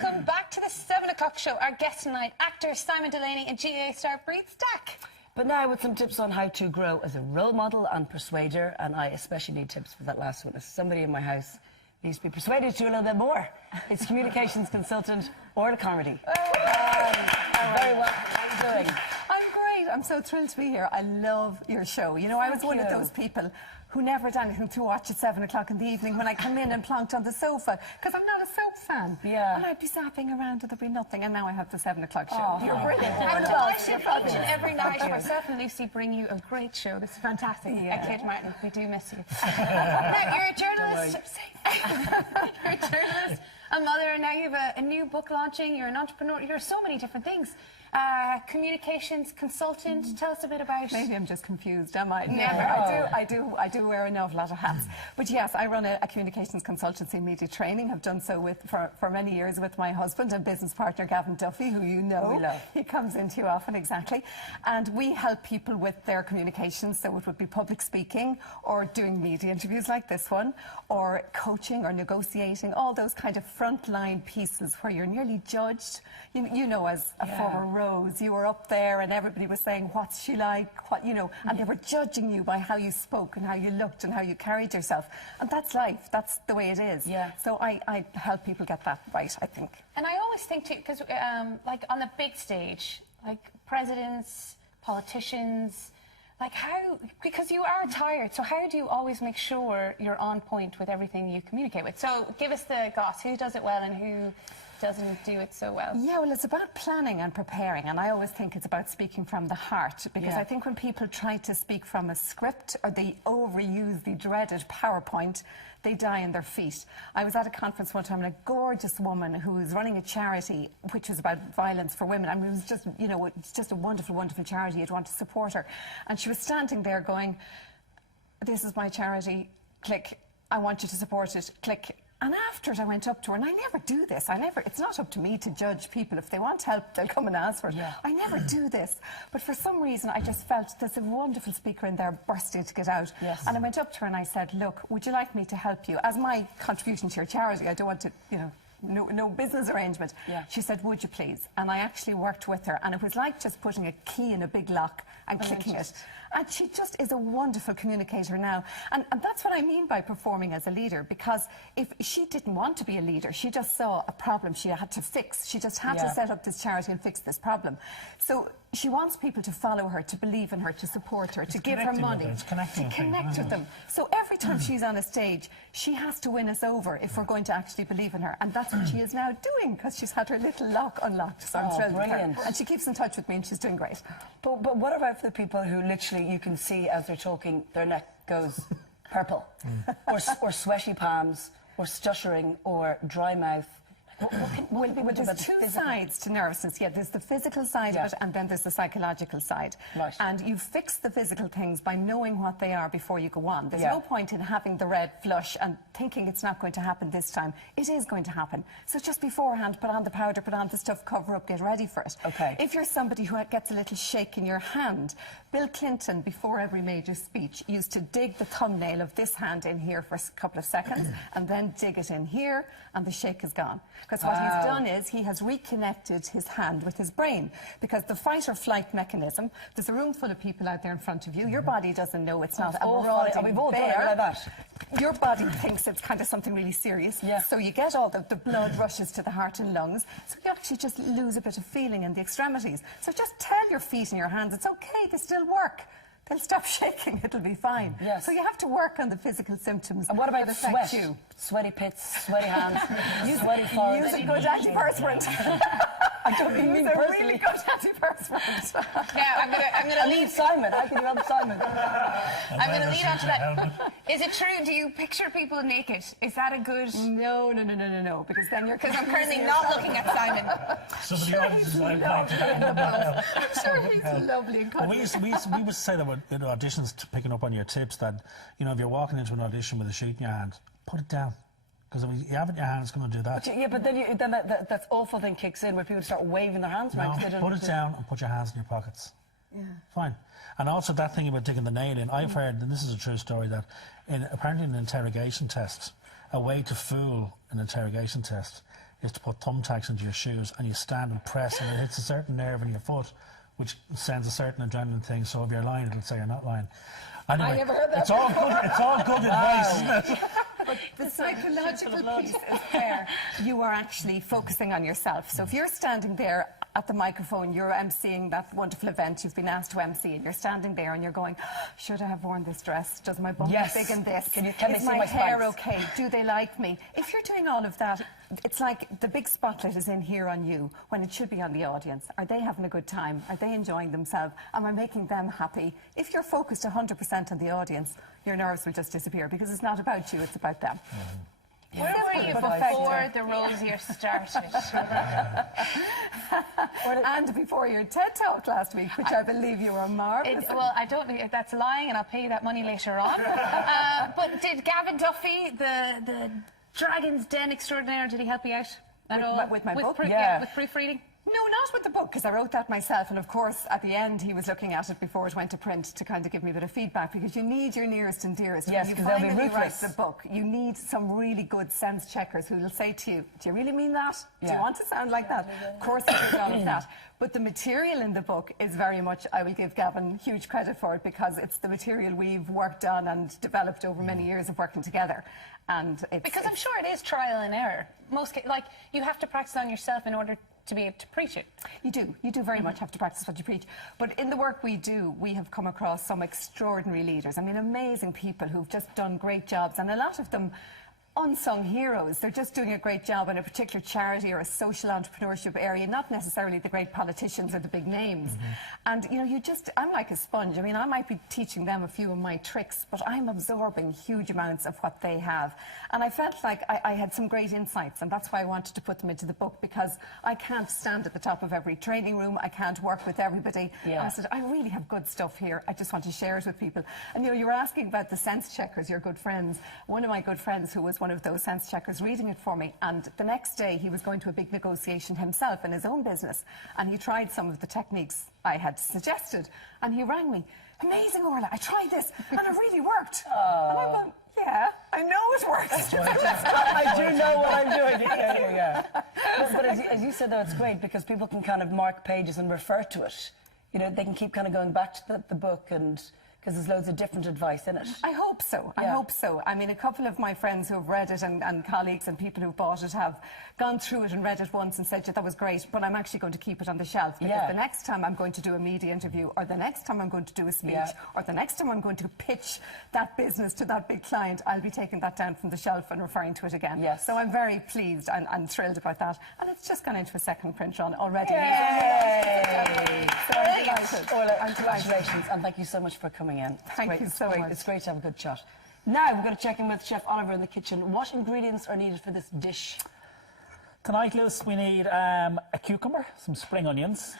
Welcome back to the 7 o'clock show. Our guest tonight, actor Simon Delaney and GAA star Breathe Stack. But now with some tips on how to grow as a role model and persuader, and I especially need tips for that last one. As somebody in my house needs to be persuaded to do a little bit more. It's communications consultant Orlaith Comedy. Very well. How are you doing? I'm great. I'm so thrilled to be here. I love your show. You know, I was one of those people who never had anything to watch at 7 o'clock in the evening when I come in and plonked on the sofa, because I'm not a soap fan. Yeah. And I'd be zapping around and there'd be nothing, and now I have the 7 o'clock show. Oh, you're brilliant. I'm delighted each and every night. Myself and Lucy bring you a great show. This is fantastic. Yeah. Kate Martin, we do miss you. Now, you're a journalist. You're a journalist, a mother, and now you have a new book launching. You're an entrepreneur. You're so many different things. Communications consultant. Tell us a bit about. Maybe I'm just confused, am I? Never. I do wear an awful lot of hats. But yes, I run a communications consultancy, media training. I've done so for many years with my husband and business partner Gavin Duffy, who you know. We love. He comes in too often, exactly. And we help people with their communications. So it would be public speaking, or doing media interviews like this one, or coaching or negotiating, all those kind of frontline pieces where you're nearly judged. You know, as a former Rose, you were up there and everybody was saying, what's she like, what, you know, and they were judging you by how you spoke and how you looked and how you carried yourself. And that's life. That's the way it is. Yeah. So I help people get that right, I think. And I always think too, because like on the big stage, like presidents, politicians, like how, because you are tired, so how do you always make sure you're on point with everything you communicate with? So give us the goss, who does it well and who doesn't do it so well? Yeah, well, it's about planning and preparing, and I always think it's about speaking from the heart, because I think when people try to speak from a script, or they overuse the dreaded PowerPoint, they die in their feet. I was at a conference one time, and a gorgeous woman who was running a charity which was about violence for women. I mean, it was just, you know, it's just a wonderful, wonderful charity. You'd want to support her. And she was standing there going, this is my charity, click. I want you to support it, click. And after it, I went up to her, and I never do this. It's not up to me to judge people. If they want help, they'll come and ask for it. Yeah. I never do this. But for some reason, I just felt there's a wonderful speaker in there bursting to get out. Yes. And I went up to her and I said, look, would you like me to help you? As my contribution to your charity, I don't want to, you know, no business arrangement. Yeah. She said, would you please? And I actually worked with her, and it was like just putting a key in a big lock and clicking it. And she just is a wonderful communicator now. And that's what I mean by performing as a leader, because if she didn't want to be a leader, she just saw a problem she had to fix. She just had to set up this charity and fix this problem. So she wants people to follow her, to believe in her, to support her, to give her money, to connect with them. So every time she's on a stage, she has to win us over if we're going to actually believe in her. And that's what she is now doing, because she's had her little lock unlocked. So I'm thrilled with her. And she keeps in touch with me, and she's doing great. But what about for the people who literally you can see as they're talking, their neck goes purple, or sweaty palms, or stuttering, or dry mouth? Well, there's two sides to nervousness. Yeah, there's the physical side of it, and then there's the psychological side. Right. And you fix the physical things by knowing what they are before you go on. There's no point in having the red flush and thinking it's not going to happen this time. It is going to happen. So just beforehand, put on the powder, put on the stuff, cover up, get ready for it. Okay. If you're somebody who gets a little shake in your hand, Bill Clinton, before every major speech, used to dig the thumbnail of this hand in here for a couple of seconds, and then dig it in here, and the shake is gone. Because what he's done is he has reconnected his hand with his brain. Because the fight or flight mechanism, there's a room full of people out there in front of you. Your body doesn't know it's not a marauding we've all done it bear. like that. Your body thinks it's kind of something really serious. Yeah. So you get all the blood rushes to the heart and lungs. So you actually just lose a bit of feeling in the extremities. So just tell your feet and your hands, it's okay, they still work. They'll stop shaking, it'll be fine. Yes. So you have to work on the physical symptoms. And what about that sweat? affect you. Sweaty pits, sweaty hands, sweaty forehead. Use a good antiperspirant. I don't mean Use a personally. really good antiperspirant. Yeah, I'm gonna lead Simon. How can you help Simon? I'm going to lead on to that. Is it true? Do you picture people naked? Is that a good? No, because then you're... Because I'm currently not looking at Simon. Some of the audiences I've liked I'm sure he's lovely and we used to say that with auditions, picking up on your tips, that, you know, if you're walking into an audition with a sheet in your hand, put it down. Because if you have it in your hand, it's going to do that. But then that awful thing kicks in where people start waving their hands around. No, put it down and put your hands in your pockets. Yeah. Fine. And also that thing about digging the nail in. I've heard, and this is a true story, that apparently in an interrogation test, a way to fool an interrogation test is to put thumbtacks into your shoes and you stand and press and it hits a certain nerve in your foot, which sends a certain adrenaline thing. So if you're lying, it'll say you're not lying. Anyway, I never heard that it's all good advice, isn't it? But the psychological piece is there. You are actually focusing on yourself. So if you're standing there at the microphone, you're emceeing that wonderful event you've been asked to MC, and you're standing there and you're going, should I have worn this dress? Does my bum Yes. look big in this? Can Is they see my hair spikes? okay? Do they like me? If you're doing all of that, it's like the big spotlight is in here on you when it should be on the audience. Are they having a good time? Are they enjoying themselves? Am I making them happy? If you're focused 100% on the audience, your nerves will just disappear because it's not about you, it's about them. Where were you before the Rosier started? And before your TED Talk last week, which I believe you were marvellous. Well, I don't know if that's lying, and I'll pay you that money later on. But did Gavin Duffy, the Dragon's Den extraordinaire, did he help you out at all? With my book? Yeah, with proofreading? No, not with the book, because I wrote that myself. And of course, at the end, he was looking at it before it went to print to kind of give me a bit of feedback, because you need your nearest and dearest. Yes, when you because they'll be finally write ruthless. the book, you need some really good sense checkers who will say to you, do you really mean that? Do you want to sound like that? Of course, I did all of that. But the material in the book is very much, I will give Gavin huge credit for it, because it's the material we've worked on and developed over many years of working together. And because I'm sure it is trial and error. Like, you have to practice on yourself in order to be able to preach it. You do very much have to practice what you preach. But in the work we do, we have come across some extraordinary leaders. I mean, amazing people who've just done great jobs, and a lot of them unsung heroes. They're just doing a great job in a particular charity or a social entrepreneurship area, not necessarily the great politicians or the big names. And, you know, I'm like a sponge. I mean, I might be teaching them a few of my tricks, but I'm absorbing huge amounts of what they have. And I felt like I had some great insights, and that's why I wanted to put them into the book, because I can't stand at the top of every training room. I can't work with everybody. Yeah. And I said, I really have good stuff here. I just want to share it with people. And, you know, you were asking about the sense checkers, your good friends. One of my good friends, who was one of those sense checkers, reading it for me, and the next day he was going to a big negotiation himself in his own business, and he tried some of the techniques I had suggested, and he rang me, amazing, Orla, I tried this and it really worked. And I'm going, yeah, I know it works. I do know what I'm doing. Yeah. But as you said, though, it's great because people can kind of mark pages and refer to it. You know, they can keep kind of going back to the book, and because there's loads of different advice in it. I hope so. I hope so. I mean, a couple of my friends who have read it, and colleagues and people who've bought it, have gone through it and read it once and said, yeah, that was great, but I'm actually going to keep it on the shelf, because the next time I'm going to do a media interview, or the next time I'm going to do a speech, or the next time I'm going to pitch that business to that big client, I'll be taking that down from the shelf and referring to it again. Yes. So I'm very pleased and thrilled about that. And it's just gone into a second print run already. Yay! So I'm delighted. Orla, I'm delighted. congratulations, and thank you so much for coming in. Thank you so much. It's great to have a good chat. Now we're going to check in with Chef Oliver in the kitchen. What ingredients are needed for this dish? Tonight, Luce, we need a cucumber, some spring onions,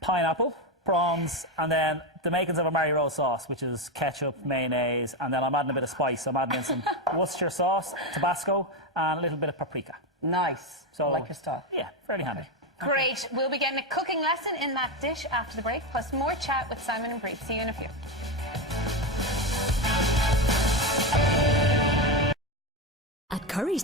pineapple, prawns, and then the makings of a Mary Rose sauce, which is ketchup, mayonnaise, and then I'm adding a bit of spice. I'm adding in some Worcestershire sauce, Tabasco, and a little bit of paprika. Nice. So, I like your style. Yeah, fairly handy. Great. We'll be getting a cooking lesson in that dish after the break, plus more chat with Simon and Brie. See you in a few. At Curry's